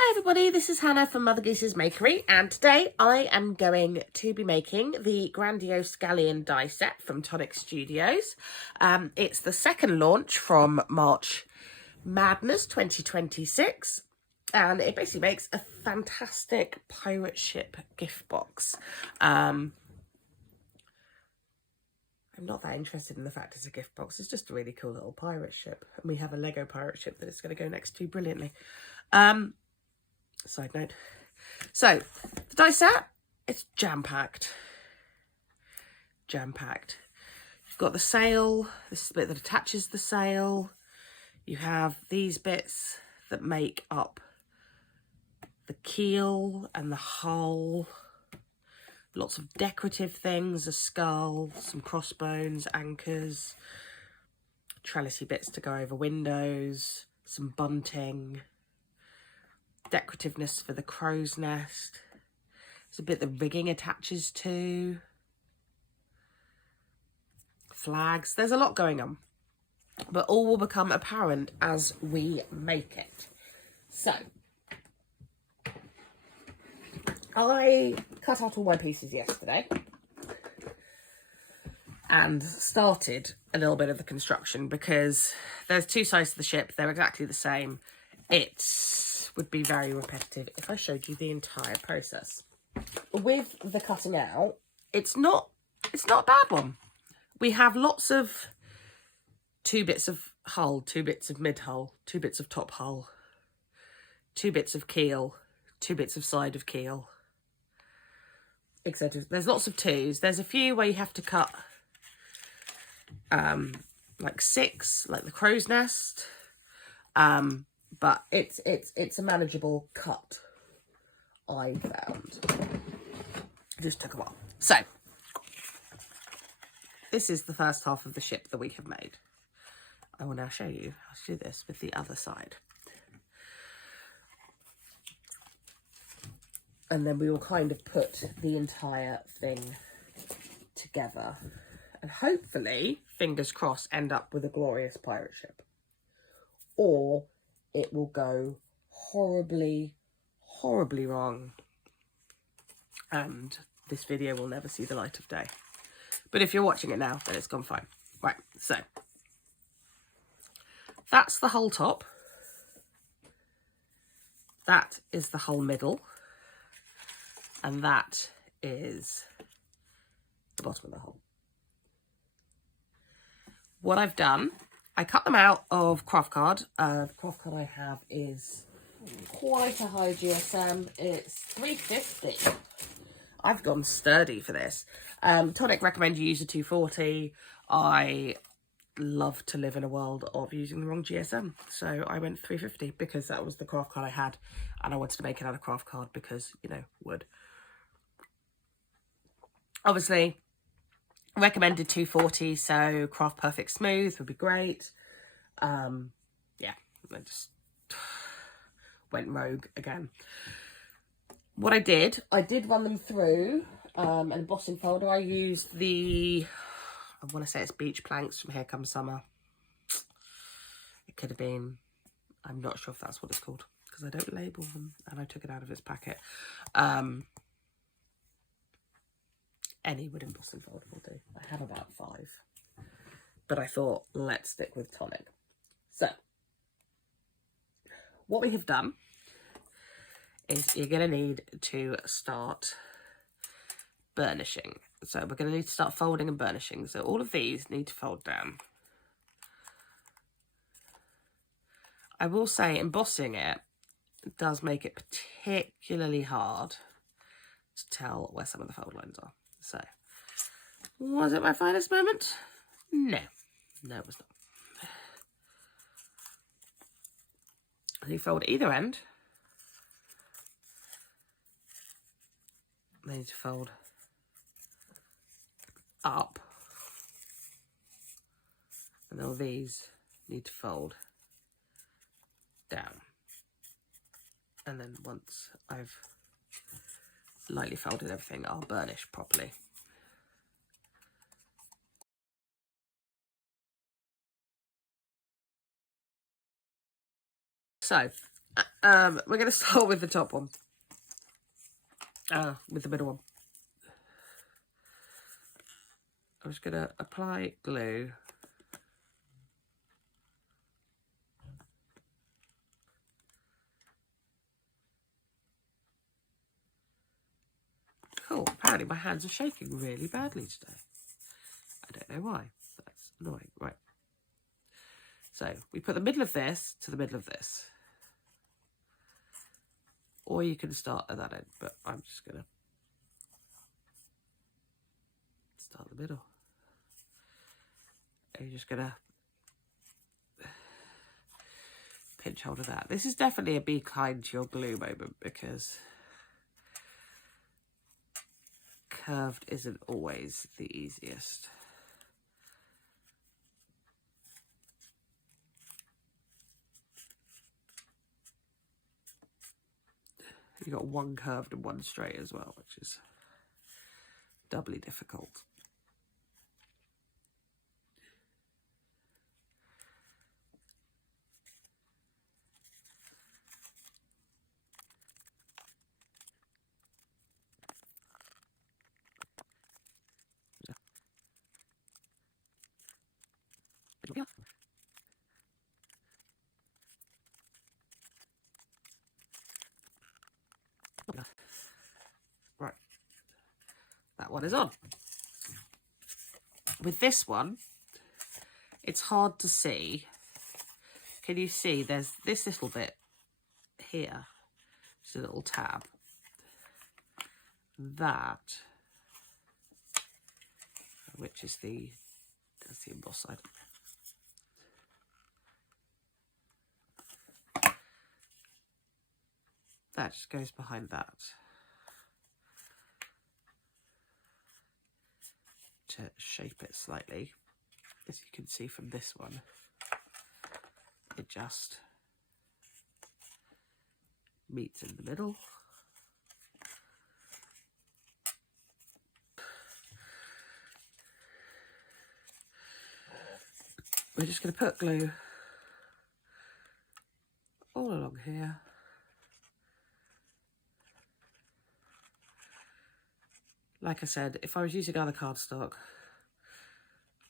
Hi everybody, this is Hannah from Mother Goose's Makery, and today I am going to be making the Grandiose Galleon die set from Tonic Studios. It's the second launch from March Madness 2026, and it basically makes a fantastic pirate ship gift box. I'm not that interested in the fact it's a gift box. It's just a really cool little pirate ship, and we have a Lego pirate ship that it's going to go next to brilliantly. Side note. So, the die set, it's jam-packed. Jam-packed. You've got the sail, this is the bit that attaches the sail. You have these bits that make up the keel and the hull. Lots of decorative things, a skull, some crossbones, anchors, trellisy bits to go over windows, some bunting. Decorativeness for the crow's nest. There's a bit the rigging attaches to. Flags. There's a lot going on. But all will become apparent as we make it. So, I cut out all my pieces yesterday and started a little bit of the construction because there's two sides to the ship. They're exactly the same. It would be very repetitive if I showed you the entire process. With the cutting out, it's not a bad one. We have lots of 2 bits of hull, 2 bits of mid hull, 2 bits of top hull, 2 bits of keel, 2 bits of side of keel, etc. There's lots of 2s. There's a few where you have to cut like 6, like the crow's nest. But it's a manageable cut, I found. It just took a while. So, this is the first half of the ship that we have made. I will now show you how to do this with the other side. And then we will kind of put the entire thing together. And hopefully, fingers crossed, end up with a glorious pirate ship. Or it will go horribly, horribly wrong. And this video will never see the light of day. But if you're watching it now, then it's gone fine. Right, so. That's the whole top. That is the whole middle. And that is the bottom of the hole. What I've done, I cut them out of craft card. The craft card I have is quite a high GSM. It's 350. I've gone sturdy for this. Tonic recommend you use a 240. I love to live in a world of using the wrong GSM. So I went 350 because that was the craft card I had. And I wanted to make another craft card because, you know, wood. Obviously, recommended 240, so Craft Perfect Smooth would be great. Yeah, I just went rogue again. What I did run them through an embossing folder. I used I want to say it's Beach Planks from Here Comes Summer. It could have been, I'm not sure if that's what it's called because I don't label them and I took it out of its packet. Any wood embossing folder will do. I have about 5. But I thought, let's stick with Tonic. So, what we have done is you're going to need to start burnishing. So we're going to need to start folding and burnishing. So all of these need to fold down. I will say embossing it does make it particularly hard to tell where some of the fold lines are. So, was it my finest moment? No. No, it was not. You fold either end. They need to fold up. And all these need to fold down. And then once I've lightly folded everything, I'll burnish properly. So We're going to start with the top one. With the middle one. I'm just going to apply glue. Cool. Apparently my hands are shaking really badly today. I don't know why. That's annoying. Right. So we put the middle of this to the middle of this. Or you can start at that end, but I'm just going to start the middle. And you're just going to pinch hold of that. This is definitely a be kind to your glue moment, because curved isn't always the easiest. You've got one curved and one straight as well, which is doubly difficult. Right, that one is on. With this one, it's hard to see. Can you see there's this little bit here, just a little tab. That, which is that's the emboss side. That just goes behind that to shape it slightly. As you can see from this one, it just meets in the middle. We're just going to put glue all along here. Like I said, if I was using other cardstock,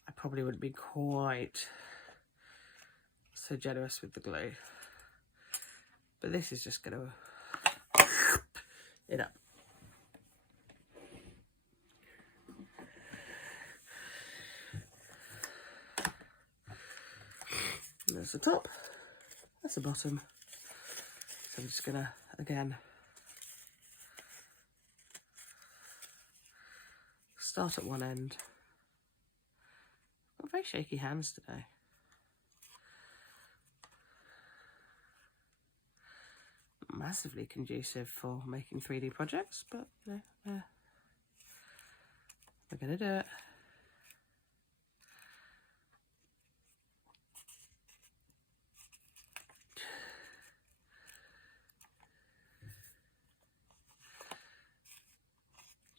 I probably wouldn't be quite so generous with the glue. But this is just going to it up. And there's the top. That's the bottom. So I'm just going to, again, start at one end. Got very shaky hands today. Massively conducive for making 3D projects, but you know, we're going to do it.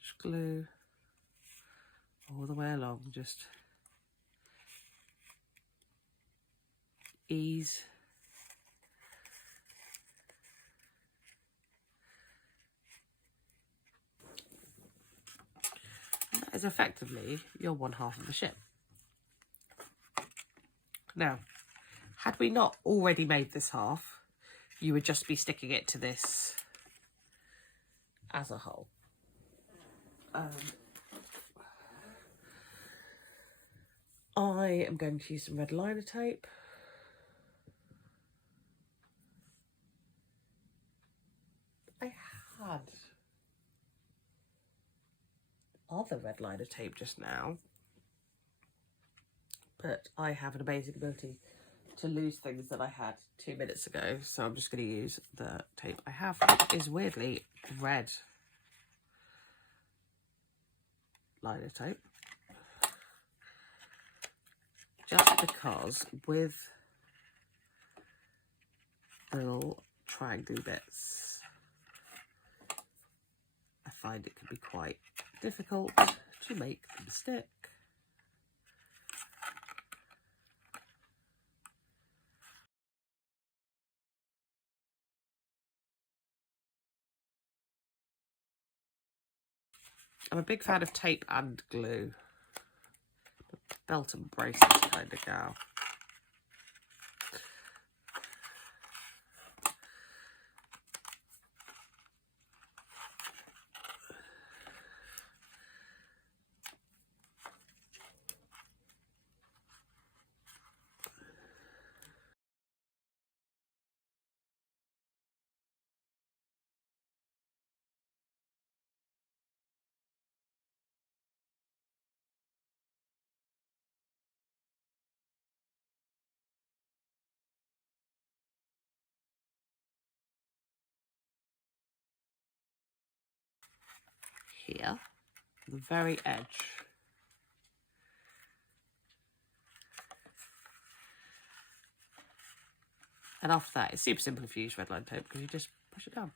Just glue all the way along, just ease. And that is effectively your one half of the ship. Now, had we not already made this half, you would just be sticking it to this as a whole. I am going to use some red liner tape. I had other red liner tape just now, but I have an amazing ability to lose things that I had 2 minutes ago, so I'm just going to use the tape I have, which is weirdly red liner tape. Just because with little triangle bits, I find it can be quite difficult to make them stick. I'm a big fan of tape and glue. Belt and braces kind of gal. Here, the very edge. And after that, it's super simple if you use red line tape because you just push it down.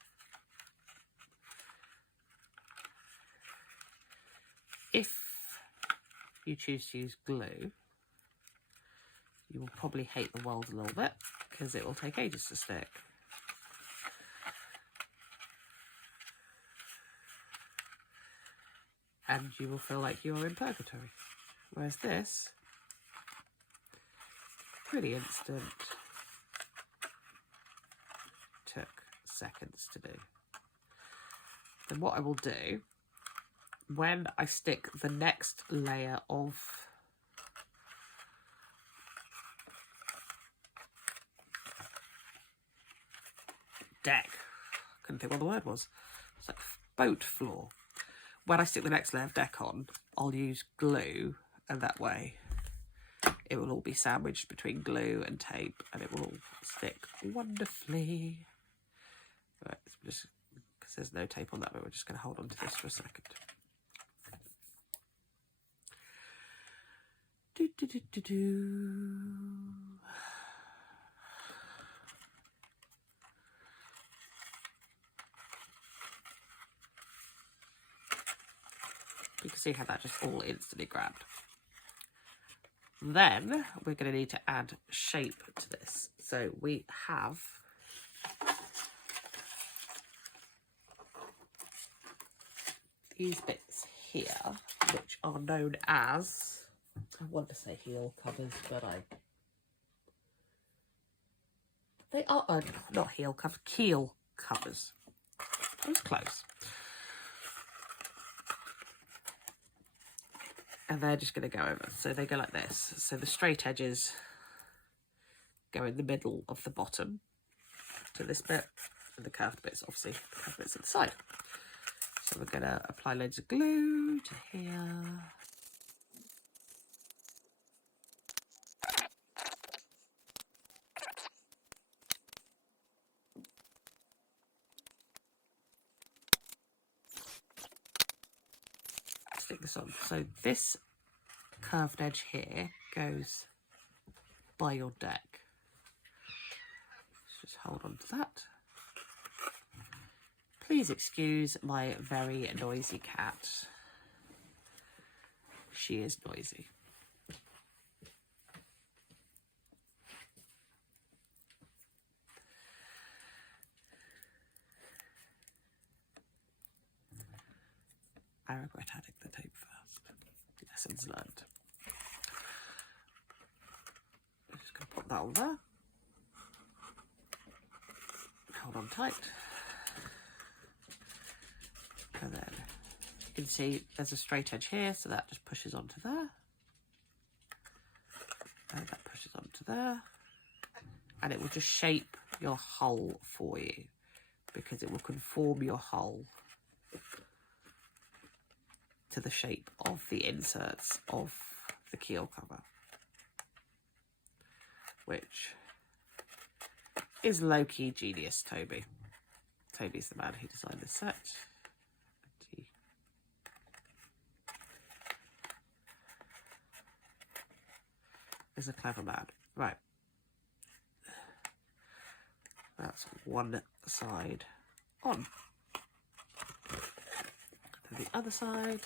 If you choose to use glue, you will probably hate the world a little bit because it will take ages to stick. And you will feel like you are in purgatory. Whereas this, pretty instant. Took seconds to do. Then what I will do, when I stick the next layer of deck, couldn't think what the word was, it's like boat floor. When I stick the next layer of deck on, I'll use glue, and that way it will all be sandwiched between glue and tape, and it will all stick wonderfully. Right, just because there's no tape on that, but we're just going to hold on to this for a second. Do, do, do, do, do. You can see how that just all instantly grabbed. Then we're going to need to add shape to this. So we have these bits here, which are known as, I want to say heel covers, but they are not heel covers, keel covers. I was close. And they're just going to go over. So they go like this. So the straight edges go in the middle of the bottom to this bit, and the curved bits, obviously, the curved bits at the side. So we're going to apply loads of glue to here. Stick this on. So this curved edge here goes by your deck. Let's just hold on to that. Please excuse my very noisy cat. She is noisy. I regret adding the tape first. Lessons learned. I'm just going to put that on there. Hold on tight. And then you can see there's a straight edge here, so that just pushes onto there. And that pushes onto there. And it will just shape your hull for you, because it will conform your hull to the shape of the inserts of the keel cover, which is low-key genius, Toby. Toby's the man who designed this set. Is a clever man. Right. That's one side on. Then the other side.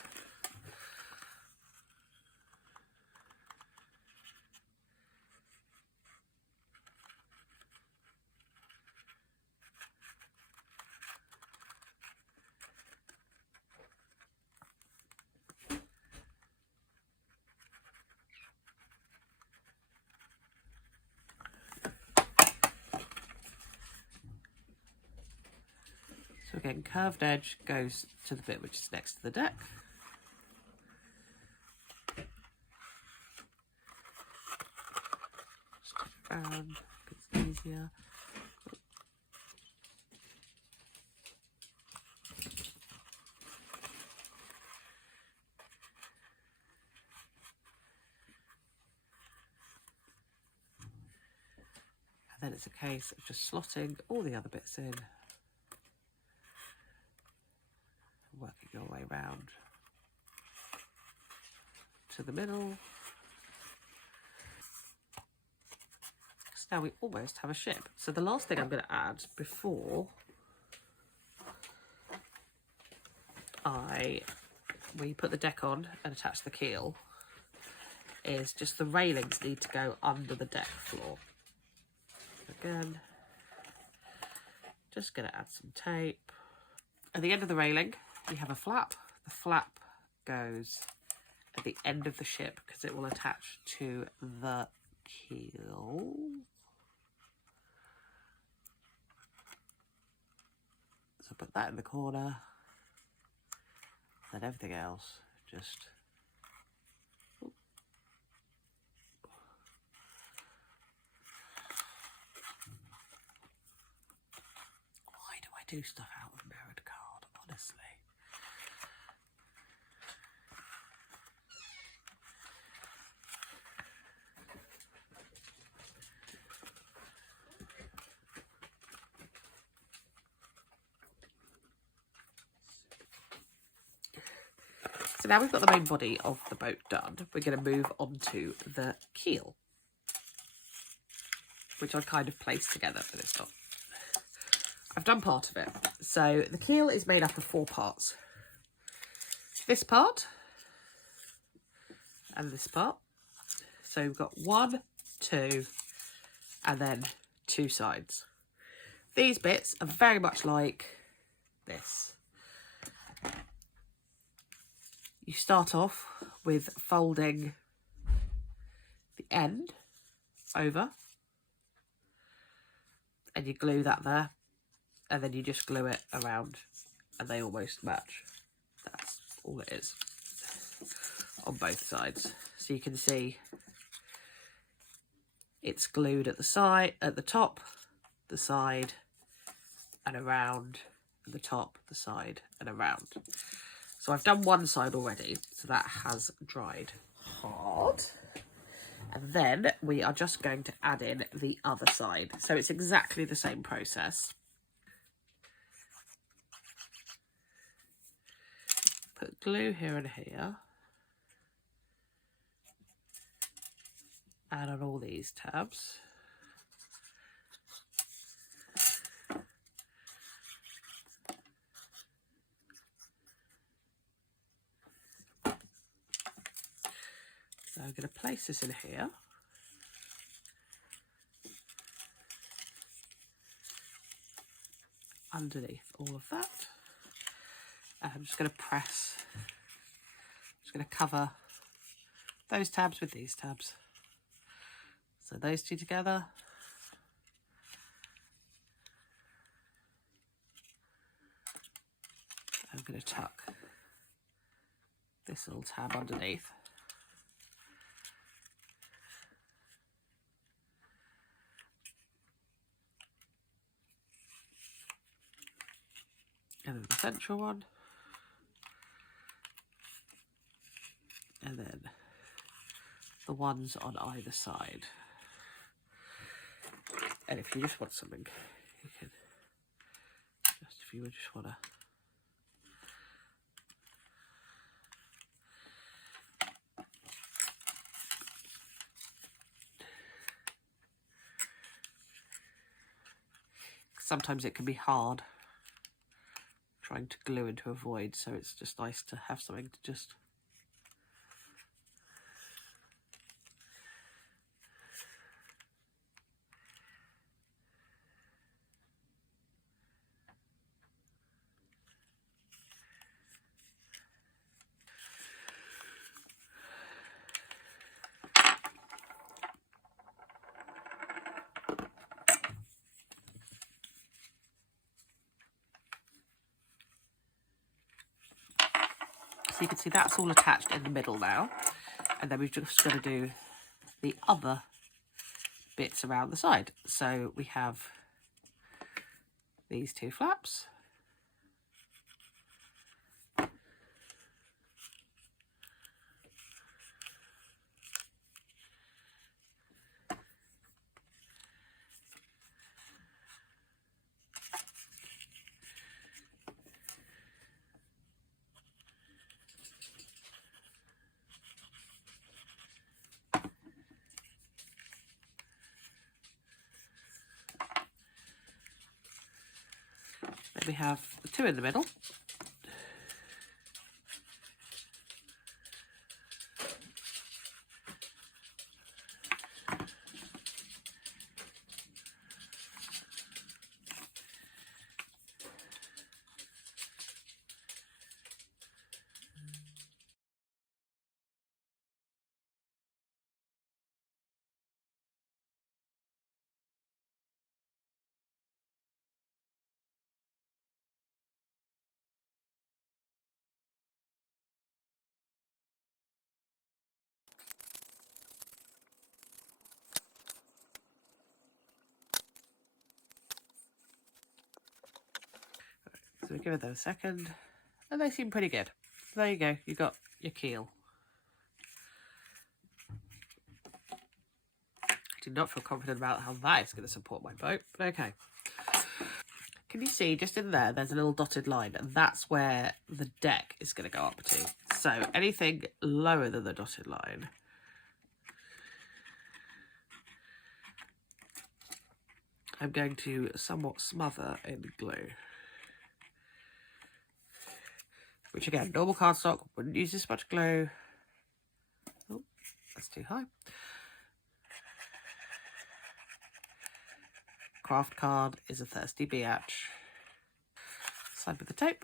So again, curved edge goes to the bit which is next to the deck. Just turn it around, it's easier. And then it's a case of just slotting all the other bits in, working your way round to the middle. So now we almost have a ship. So the last thing I'm going to add before we put the deck on and attach the keel is just the railings need to go under the deck floor. Again, just going to add some tape. At the end of the railing, you have a flap. The flap goes at the end of the ship because it will attach to the keel. So put that in the corner, then everything else just do stuff out of mirrored card, honestly. So now we've got the main body of the boat done, we're going to move on to the keel, which I kind of placed together, but it's not. I've done part of it. So the keel is made up of 4 parts. This part and this part. So we've got 1, 2, and then 2 sides. These bits are very much like this. You start off with folding the end over and you glue that there. And then you just glue it around and they almost match. That's all it is on both sides. So you can see it's glued at the side, at the top, the side, and around, and the top, the side, and around. So I've done one side already, so that has dried hard. And then we are just going to add in the other side. So it's exactly the same process. Put glue here and here, and on all these tabs. So I'm going to place this in here. Underneath all of that. And I'm just going to press, just going to cover those tabs with these tabs. So those two together. I'm going to tuck this little tab underneath. And then the central one. And then the ones on either side. And if you just want something, you can just, if you would just want to sometimes it can be hard trying to glue into a void, so it's just nice to have something to just So you can see that's all attached in the middle now. And then we've just got to do the other bits around the side. So we have these two flaps. Then we have the two in the middle. So we give it a second, and they seem pretty good. So there you go, you've got your keel. I do not feel confident about how that is going to support my boat, but okay. Can you see just in there, there's a little dotted line, and that's where the deck is going to go up to. So anything lower than the dotted line, I'm going to somewhat smother in glue. Which again, normal cardstock, wouldn't use this much glue. Oh, that's too high. Craft card is a thirsty biatch. Side with the tape.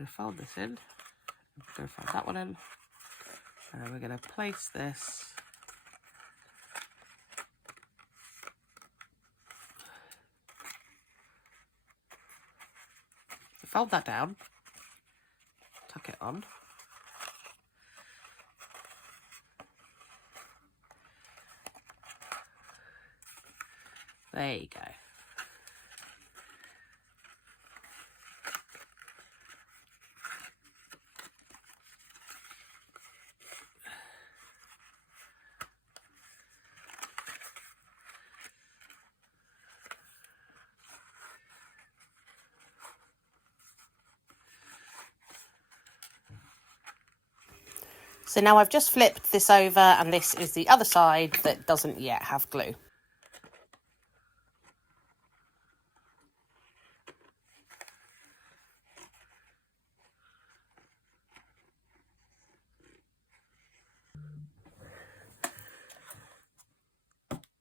I'm going to fold this in. I'm going to fold that one in. And we're going to place this fold that down, tuck it on. There you go. So now I've just flipped this over, and this is the other side that doesn't yet have glue.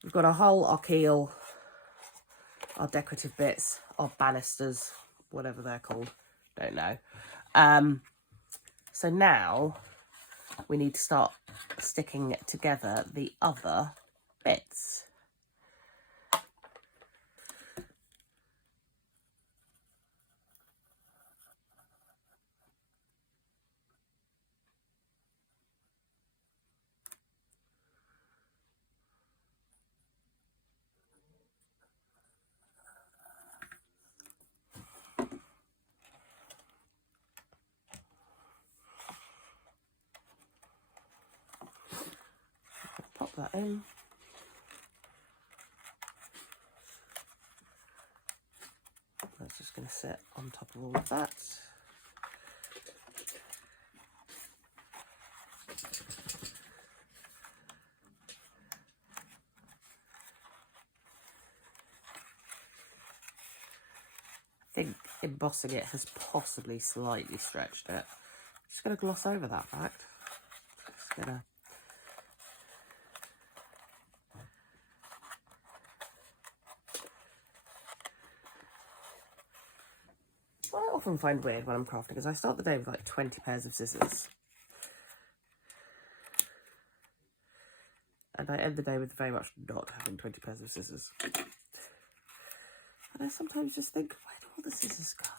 We've got our hull, our keel, our decorative bits, our banisters, whatever they're called, don't know. So now we need to start sticking together the other bits. Pop that in. That's just going to sit on top of all of that. I think embossing it has possibly slightly stretched it. Just going to gloss over that fact. Just going to what I often find weird when I'm crafting is I start the day with like 20 pairs of scissors. I end the day with very much not having 20 pairs of scissors. And I sometimes just think, where do all the scissors go?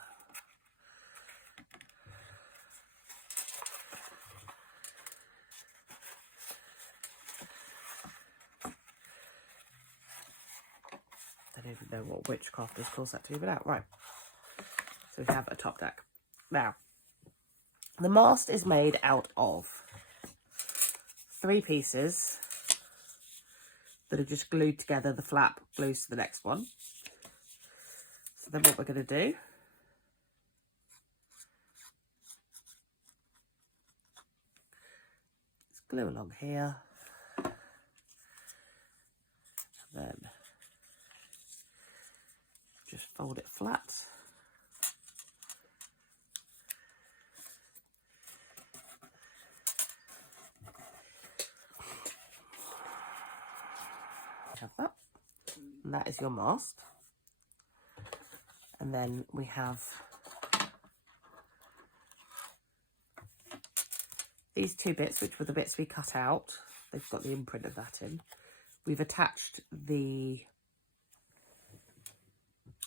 I don't even know what which crafters calls that to even out. Right. So we have a top deck. Now, the mast is made out of 3 pieces that are just glued together. The flap glues to the next one. So then what we're going to do is glue along here. And then just fold it flat. Have that, and that is your mast. And then we have these 2 bits, which were the bits we cut out. They've got the imprint of that in. We've attached the,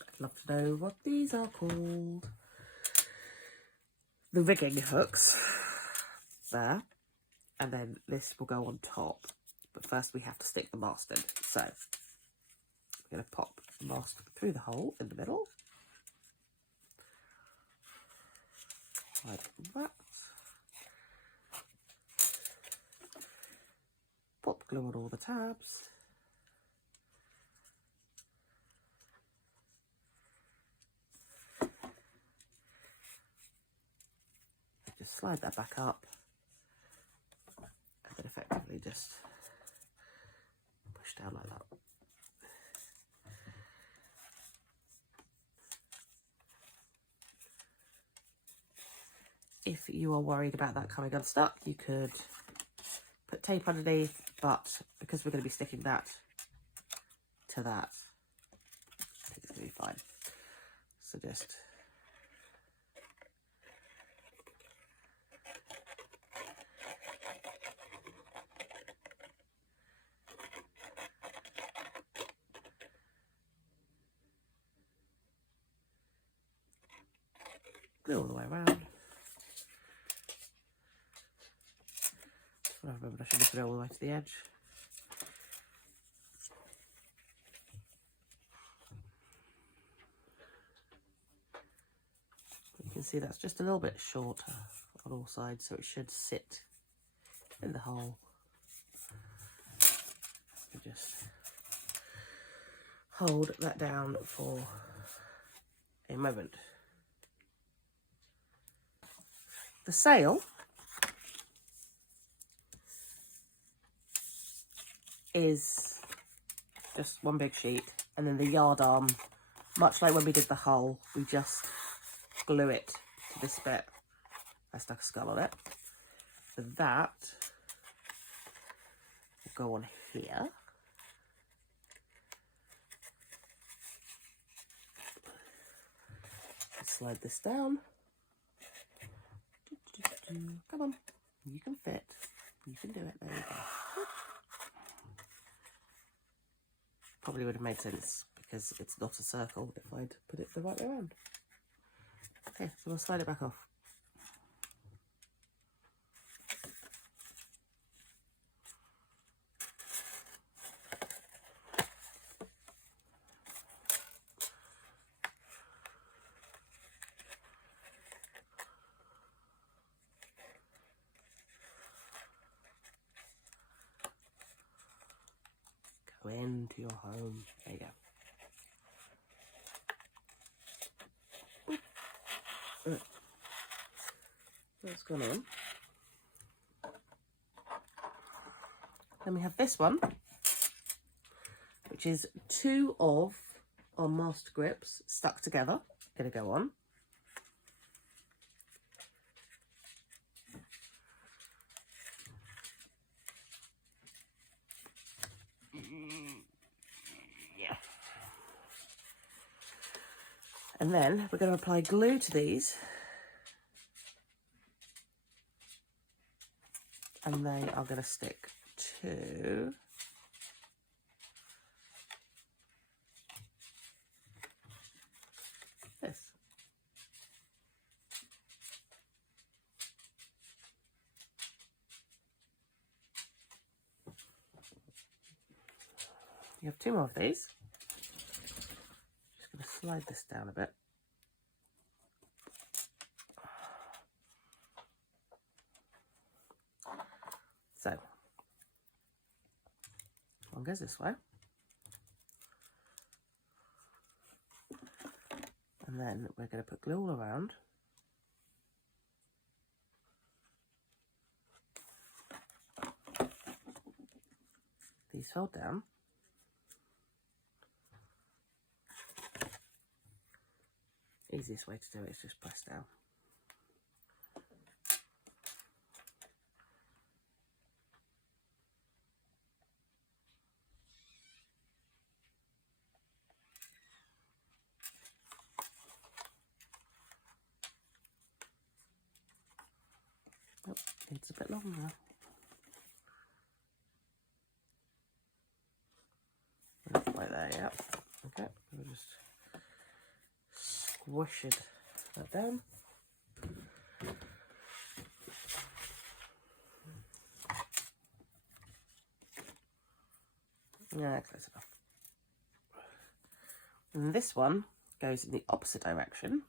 I'd love to know what these are called, the rigging hooks there, and then this will go on top. But first we have to stick the mast in. So we're going to pop the mast through the hole in the middle. Like that. Pop glue on all the tabs. Just slide that back up. And then effectively just push down like that. If you are worried about that coming unstuck, you could put tape underneath, but because we're going to be sticking that to that, I think it's going to be fine. So just glue all the way around. I remember I should have put it all the way to the edge. You can see that's just a little bit shorter on all sides, so it should sit in the hole. You just hold that down for a moment. The sail is just one big sheet, and then the yard arm, much like when we did the hull, we just glue it to this bit. I stuck a skull on it. So that will go on here. Slide this down. Come on, you can fit. You can do it. There you go. Probably would have made sense because it's not a circle if I'd put it the right way around. Okay, so we'll slide it back off. Go into your home. There you go. Right. That's gone on. Then we have this one, which is 2 of our master grips stuck together. Gonna go on. Yeah. And then we're going to apply glue to these. And they are going to stick to You have 2 more of these. Just going to slide this down a bit. So, one goes this way. And then we're going to put glue all around. These fold down. Easiest way to do it is just press down. Oh, needs a bit longer. Like that, yeah. Okay, we'll just squish that down. Yeah, close enough. And this one goes in the opposite direction.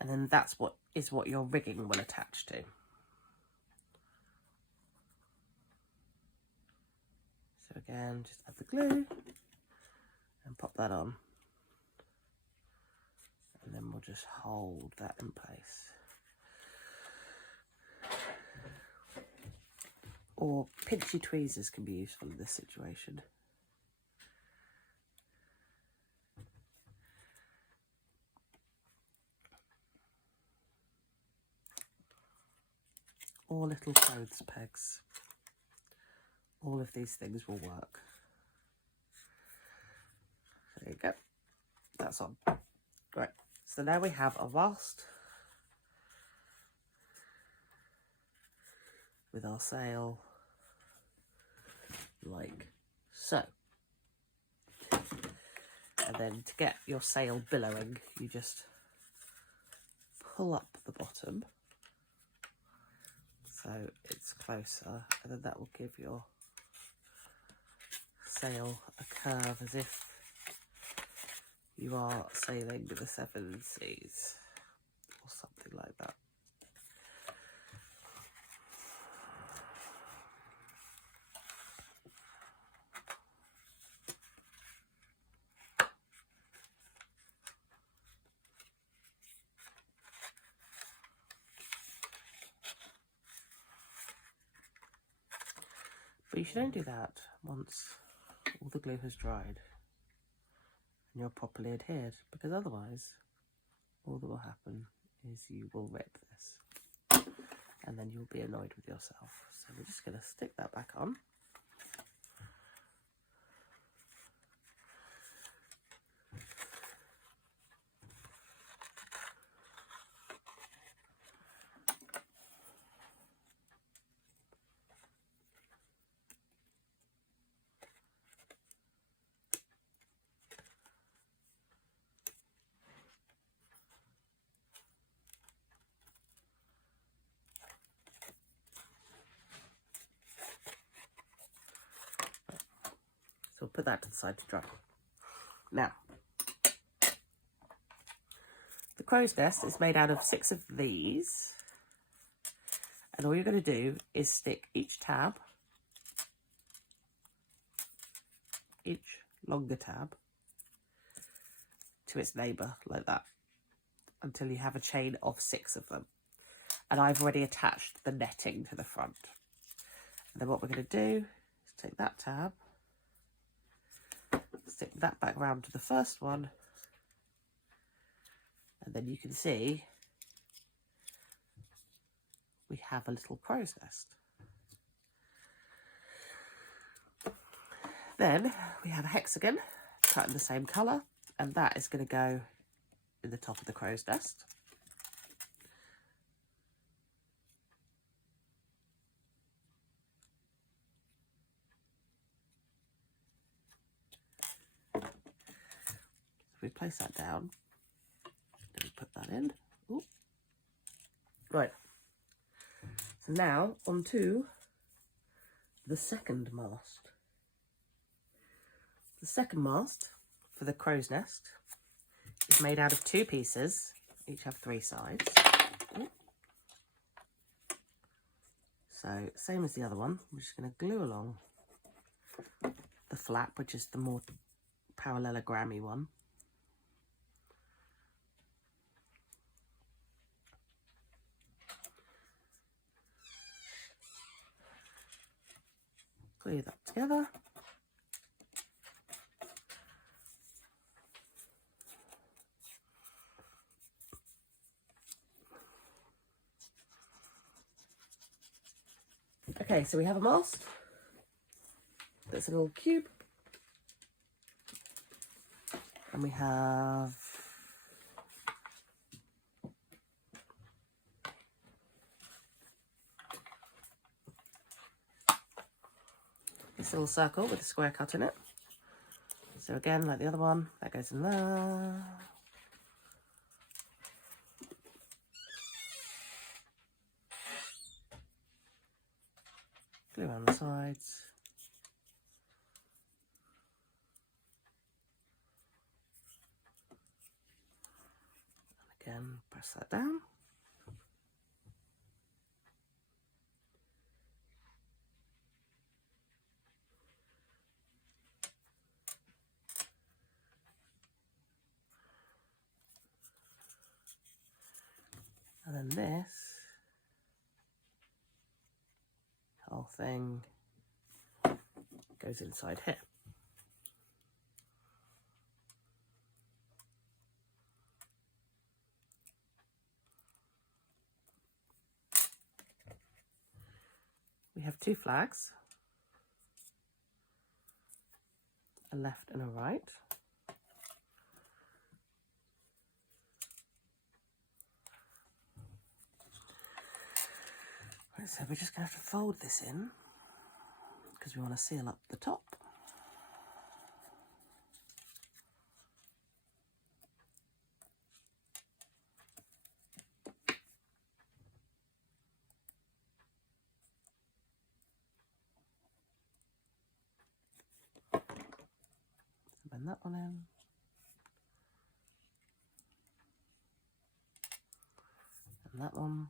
And then that's what your rigging will attach to. So again, just add the glue and pop that on. And then we'll just hold that in place. Or pinchy tweezers can be useful in this situation. Or little clothes pegs. All of these things will work. There you go. That's on. Right. So now we have a mast with our sail like so. And then to get your sail billowing, you just pull up the bottom so it's closer, and then that will give your sail a curve as if you are sailing the 7 seas or something like that. But you should only do that once all the glue has dried and you're properly adhered, because otherwise all that will happen is you will rip this and then you'll be annoyed with yourself. So we're just going to stick that back on. So we'll put that to the side to dry. Now, the crow's nest is made out of 6 of these, and all you're going to do is stick each tab, each longer tab, to its neighbour like that, until you have a chain of 6 of them. And I've already attached the netting to the front. And then what we're going to do is take that tab, stick that back round to the first one, and then you can see we have a little crow's nest. Then we have a hexagon cut in the same colour, and that is going to go in the top of the crow's nest. We place that down, then we put that in. Ooh. Right, so now onto the second mast. The second mast for the crow's nest is made out of 2 pieces, each have 3 sides. So same as the other one, I'm just going to glue along the flap, which is the more parallelogrammy one. Glue that together. Okay, so we have a mast that's a little cube, and we have this little circle with a square cut in it. So again, like the other one, that goes in there. Glue around the sides. And again, press that down. And then this whole thing goes inside here. We have 2 flags, a left and a right. Right, so we're just going to have to fold this in because we want to seal up the top. Bend that one in. And that one.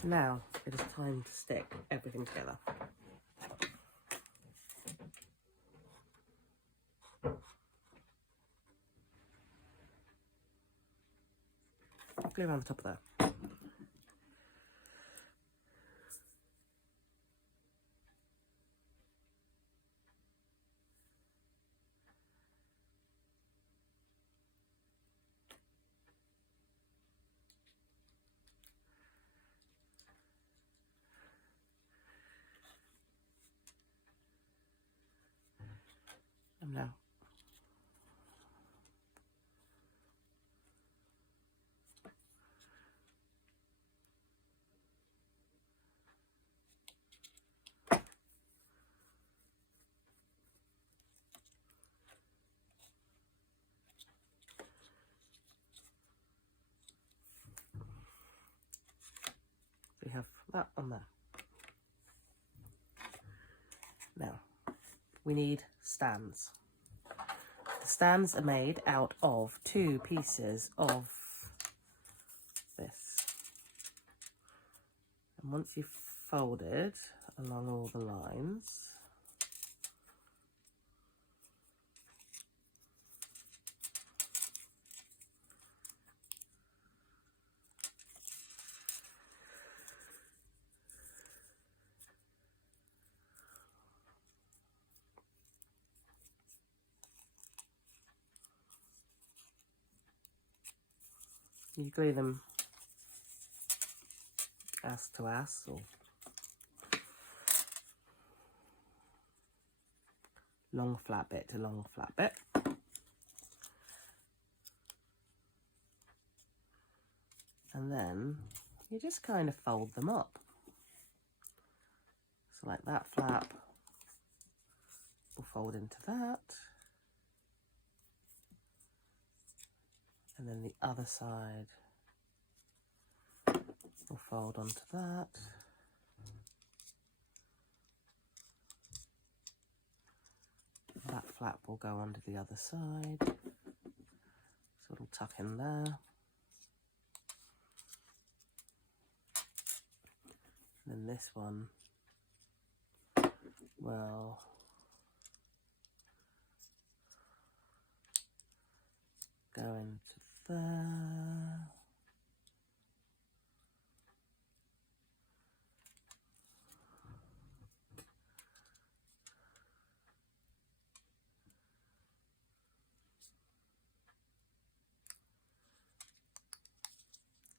So now it is time to stick everything together. Glue around the top of that. And now we have that on there. Now we need stands. The stands are made out of 2 pieces of this. once you've folded along all the lines, you glue them ass to ass, or long flat bit to long flat bit. And then you just kind of fold them up. So like that flap will fold into that. And then the other side will fold onto that. That flap will go onto the other side. So it'll tuck in there. And then this one will go into there.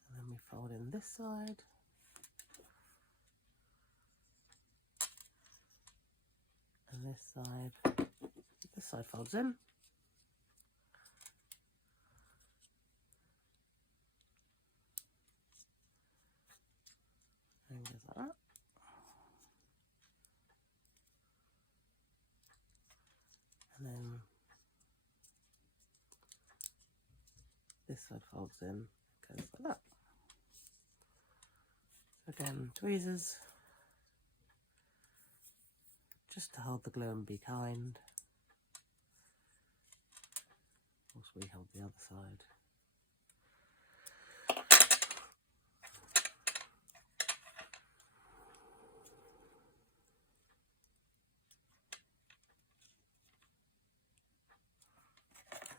And then we fold in this side. And this side folds in. And goes like that. And then this side folds in, goes like that. So again, tweezers, just to hold the glue and be kind. Of course, we hold the other side.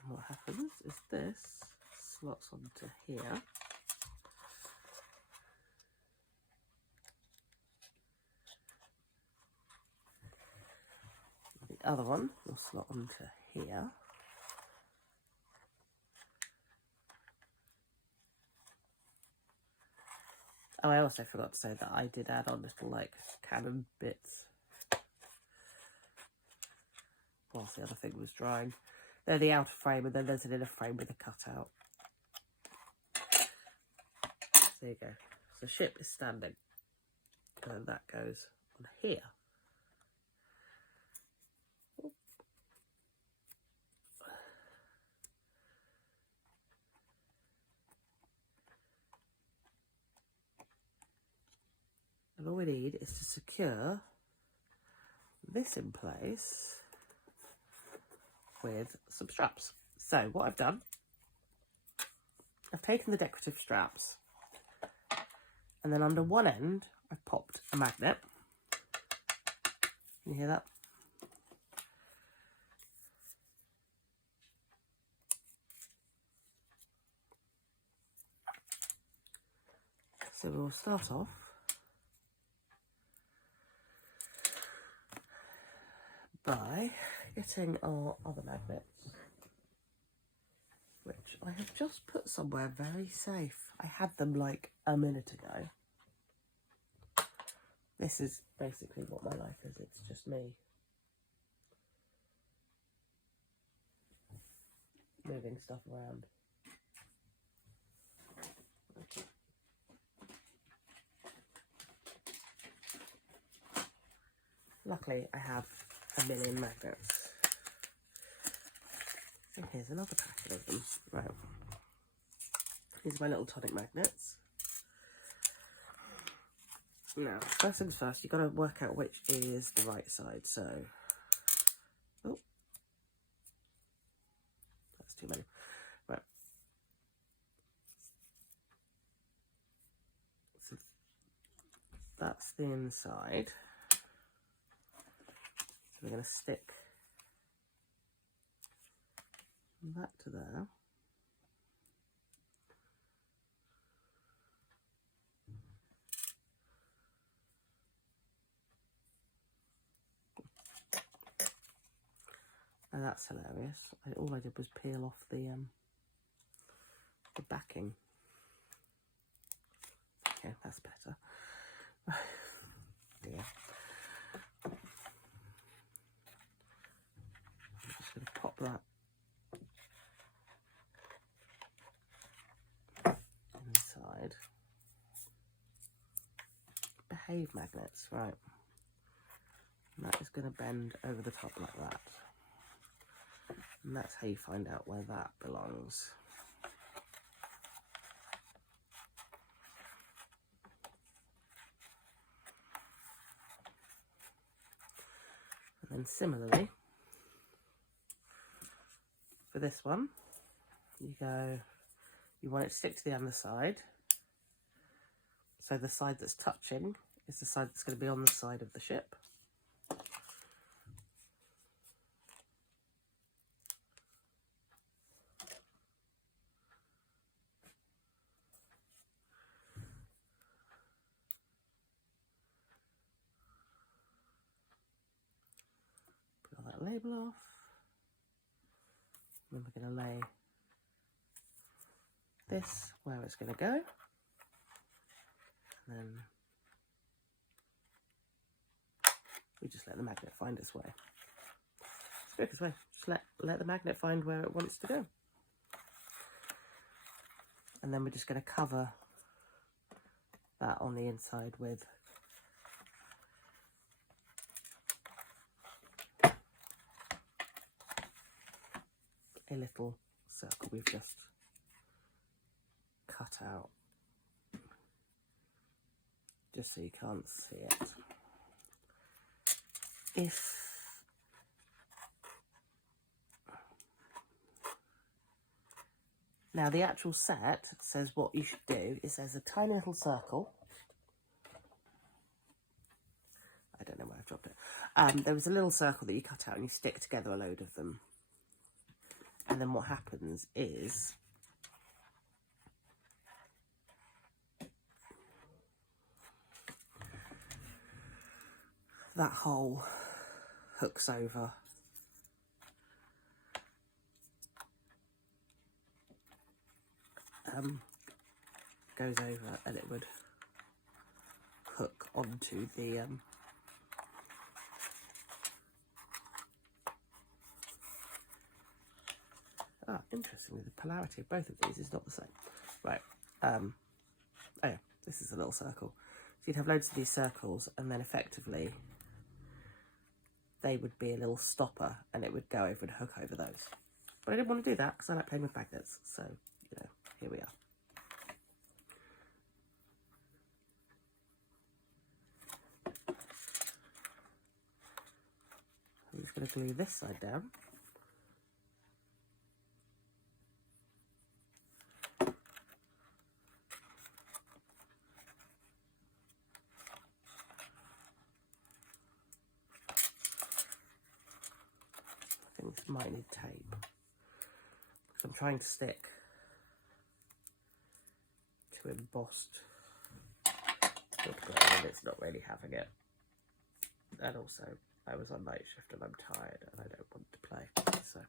And what happens is this slots onto here. The other one will slot onto here. Oh, I also forgot to say that I did add on little like cannon bits whilst the other thing was drying. They're the outer frame, and then there's an inner frame with a cutout. So there you go. So ship is standing, and then that goes on here. And all we need is to secure this in place with some straps. So what I've done, I've taken the decorative straps, and then under one end I've popped a magnet. Can you hear that? So we'll start off by getting our other magnets, which I have just put somewhere very safe. I had them like a minute ago. This is basically what my life is. It's just me moving stuff around. Luckily, I have a million magnets. So here's another packet of them. Right. Here's my little tonic magnets. Now, first things first, you've got to work out which is the right side. So, oh, that's too many. Right. So that's the inside. So we're going to stick that to there. And that's hilarious. All I did was peel off the backing. Okay, that's better. Yeah. I'm just going to pop that inside. Behave magnets, right. And that is going to bend over the top like that. And that's how you find out where that belongs. And then similarly, for this one, you want it to stick to the underside. So the side that's touching is the side that's going to be on the side of the ship. Put that label off. Then we're going to lay this where it's going to go. And then we just let the magnet find its way. It's quick as way. Just let the magnet find where it wants to go. And then we're just going to cover that on the inside with a little circle we've just cut out, just so you can't see it. Now the actual set says what you should do. It says a tiny little circle. I don't know where I've dropped it. There was a little circle that you cut out and you stick together a load of them. And then what happens is that hole hooks over goes over, and it would hook onto the interestingly, the polarity of both of these is not the same. Right. Oh yeah, this is a little circle. So you'd have loads of these circles, and then effectively they would be a little stopper, and it would go over and hook over those. But I didn't want to do that because I like playing with magnets. So, you know, here we are. I'm just going to glue this side down. I think this might need tape, because I'm trying to stick to embossed wood grain and it's not really having it. And also, I was on night shift and I'm tired and I don't want to play, so.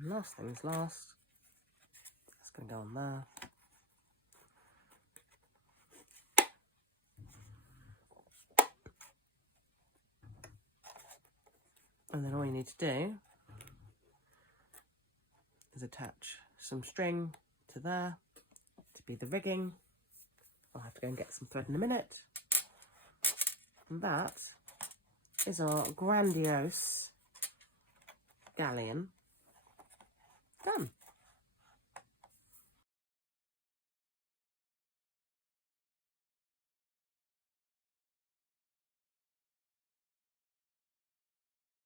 And last things last, that's going to go on there. And then all you need to do is attach some string to there to be the rigging. I'll have to go and get some thread in a minute. And that is our Grandiose Galleon done.